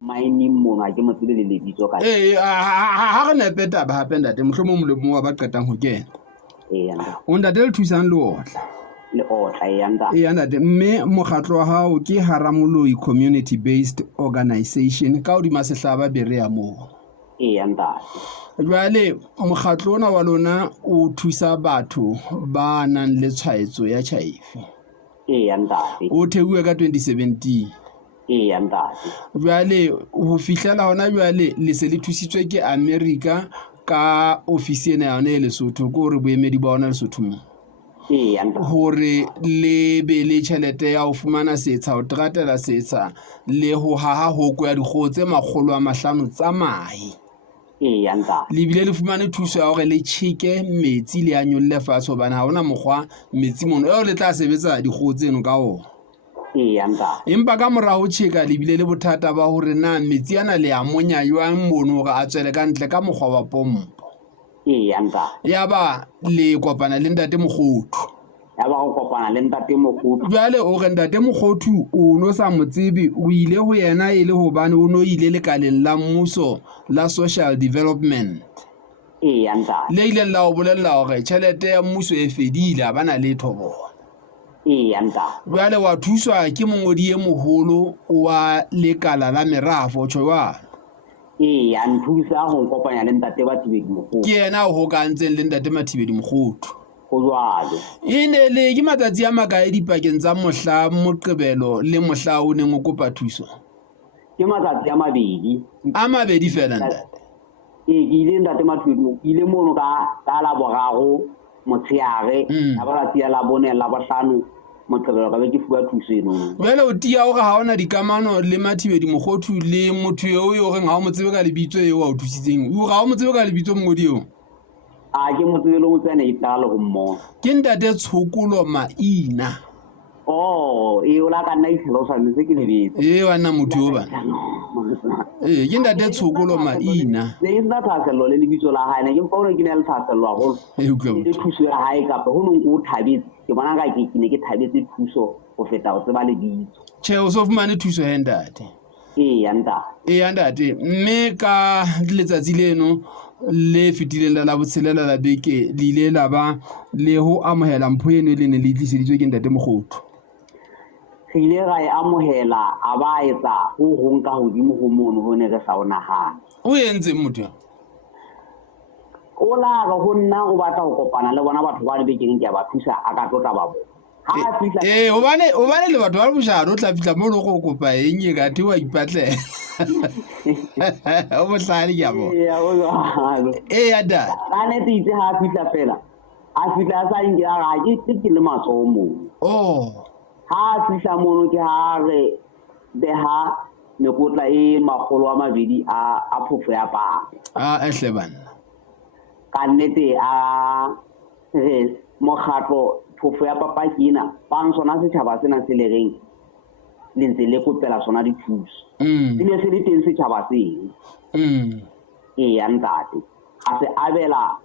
mining mono ha ke mo tsebe le lebitso ka ha re nepe taba hape ntate mohlomong molemong wa ba qetang ho kena o ntate le thusang le otla le otla yanda ntate mme mokgatlo wa hao ke Haramoloi Community Based Organisation ka hodima sehlaba Berea moo yanda jwale mokgatlo ona wa lona o thusa batho ba nang le tshwaetso ya HIV yanda o thehuwe ka 2017 yanda jwale ho fihlela hona jwale le se le thusitswe ke America ka ofisi ena ya yona e Lesotho ko re boemedi ba ona Lesotho mo hore le be le tjhelete ya ho fumana setsha ho tratela setsha le ho haha hoko ya dikgoho tse 500 tsa mahe le bile le fumane thuso ya hore le tjheke metsi le a nyolle fatshe hobane ha hona mokgwa metsi mono eo le tla sebetsa dikgoho tseno ka ona empa ka mora ho tjheka le bile le bothata ba hore na metsi ana le a monya jwang mono hore a tswele ka ntle ka mokgwa wa pompo ya ba le kopana le ntate Mokgothu jwale o re ntate Mokgothu o no sa mo tsebe o ile ho yena e le hobane o no ile lekaleng la mmuso la social development le ile la o bolella hore tjhelete ya mmuso e fedile ha bana letho bona jwale wa thuswa ke mongodi e moholo wa lekala la merafo tjwa nthusa ho nkopanya le ntate Mathibedi Mokgothu ke yena ho ka ntseng le ntate Mathibedi Mokgothu go jwalo ene le ke matsatsi a makae dipakeng tsa mohla Moqebelo le mohla o neng o kopa thuso ke matsatsi a mabedi fela ntate ke ile ntate Mathibedi ile mono ka la boraro motsheare a ba tia la bone la bohlano Moqebelo ka be ke fuwa thuso eno jwale o tia hore ha ona dikamano le Mathibedi Mokgothu le motho eo yo re ha o mo tsebe ka lebitso eo wa o thusitseng o ga o mo tsebe ka lebitso mongodi eo ke mo tsebe le go tsena italo go mmo ke ntate Tshokolo Maina o la ka nna itlhalosa se ke lebetse wa nna motho o bana ke ntate Tshokolo Maina le nna thasello le lebitso la hae ne ke mpona ke ne le thasello go le thuso ya hae kape ho nong go thabetse ke bona ka ke ne ke thabetse thuso go feta go tseba lebitso che o so fumane thuso he ntate ntate mme ka letsatsi leno le fetileng la botshelela la beke le ile la ba le ho amohela mpho eno le ne le tliseditswe ke ntate Mokgothu re ile ra e amohela a ba etsa ho nka hodimo ho mono ho ne re sa ona ha o entse motho o la ga ho nna o batla ho kopana le bona batho ba le bekeng ke ba thusa a ka tlotla ba bo obane le batho ba boshado o tla fitla mo le go kopa eng e ka the wa ipatlela o bohlale ke a bona ya da ka nete itse ha fitla fela a fitla sa ngira ga ke le matsomo ha fitla mono ke ha re beha mekotla e 200 a phofo ya pa ehle bana ka nete a re mokgatlo phofo ya papa kina bang sona setjhaba sena se le reng le ntse le kopela sona dithuso dile se le teng setjhaba seng ya ntate a se abela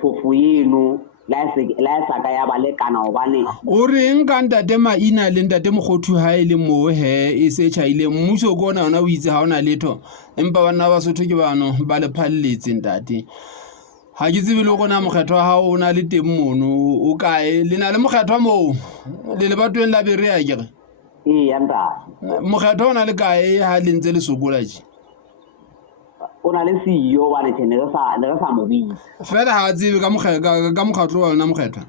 phofo eno la sa ka ya ba le kana hobane o reng ka ntate Maina le ntate Mokgothu ha ile mo e se tšhaile mmuso ko ona o itse ha ona letho empa bana ba Basotho ke bano ba le phalletse ntate ha ke tsebe le gona mokgetho wa hao o na le teng mono o kae le na le mokgetho mo le lebatweng la Berea ke re ya ntate mokgetho o na le kae ha le ntse le sokola je o na le CEO ba ne ne re sa mo bitsa fela ha tsebe ka mokgatlo wa lona mokgetho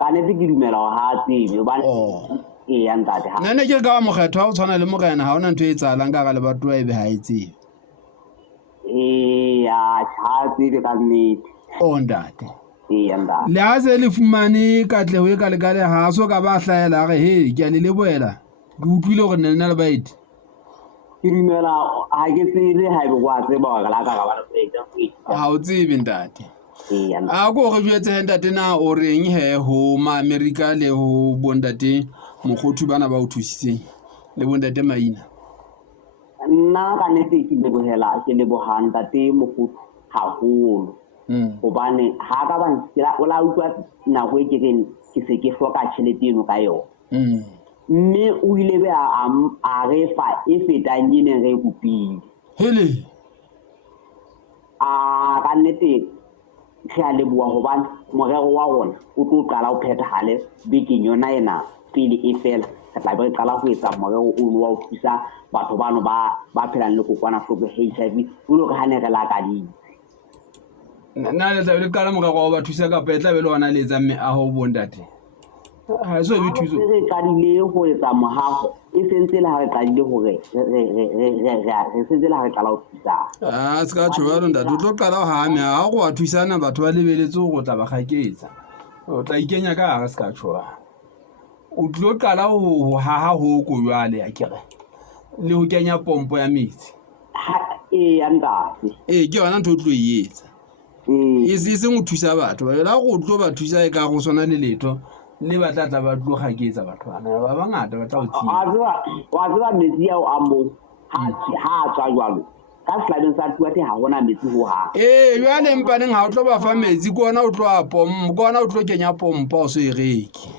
ka ne ke dumela ha tsebe ba ya ntate ha nne ke ka mokgetho ha o tshwana le morena ha ona ntho e tsalang ka le batho e be ha e tsebe ya ha tsebe ka nnete ntate ntate le ha se le fumane katleho e ka lekale ha so ka ba hlaela re he ke a le leboela ke utlwile gore ne nna le baeti ke dumela ha ke tsebe ha e wa tseba wa la ka ba le ha o tsebe ntate a go re jwetse ntate na o reng he ho ma America le ho bondate Mokgothu bana ba o thusitseng le bondate Maina nna ka nete ke leboha ntate Mokgothu haholo hobane ha ka ba o la utlwa nako e ke se ke hloka tšhelete eno ka yona mme o ile be a re fa e fetang e neng re kopile hele ka nnete re a leboha hobane morero wa rona o tlo qala ho phethahale bekeng yona ena pele e fela re tla be re qala ho etsa morero o wa ho thusa batho bano ba phelang le kokwanahloko HIV o lo re hane re lakaditse na le tla be le qala morero wa ba thusa ka petla be le ona le etsa meaho bontate ha so be thuso re qadile ho etsa mohaho e sentse le ha re qadile hore re sentse le ha re qala ho thusa ska tshwa lo ntate o tlo qala ho hame ha go a thusana batho ba lebeletse go tla ba gaketsa o tla ikenya ka ga ska tshwa o tlo qala ho haha ho go jwale a kere le ho kenya pompo ya metsi ya ntate ke yona ntho o tlo e etsa e se mo thusa batho ba la go tlo ba thusa e ka go sona le letho le ba tla ba tlo gaketsa batho bana ba bangata ba tla o tsia wa tseba metsi ya o ambo ha tswa jwalo ka sliding sa tuate ha hona metsi ho ha jwale mpaneng ha o tlo ba fa metsi kona o tlo a pompa kona o tlo kenya pompa o so e reki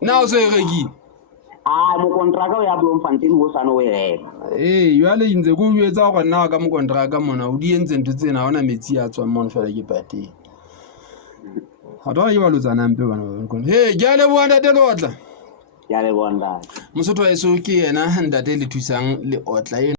na o so e reki mo kontraka o ya Bloemfontein ho sana o e reka jwale intse go jwetsa go nna ka mo kontraka mona o di entse ntho tsena ha ona metsi a tswa mona fela ke pateng ha twa e ba lotsana mpe bana ba kona ke a leboha ntate le otla ya le bonda Mosotho wa eso ke yena ntate le thusang le otla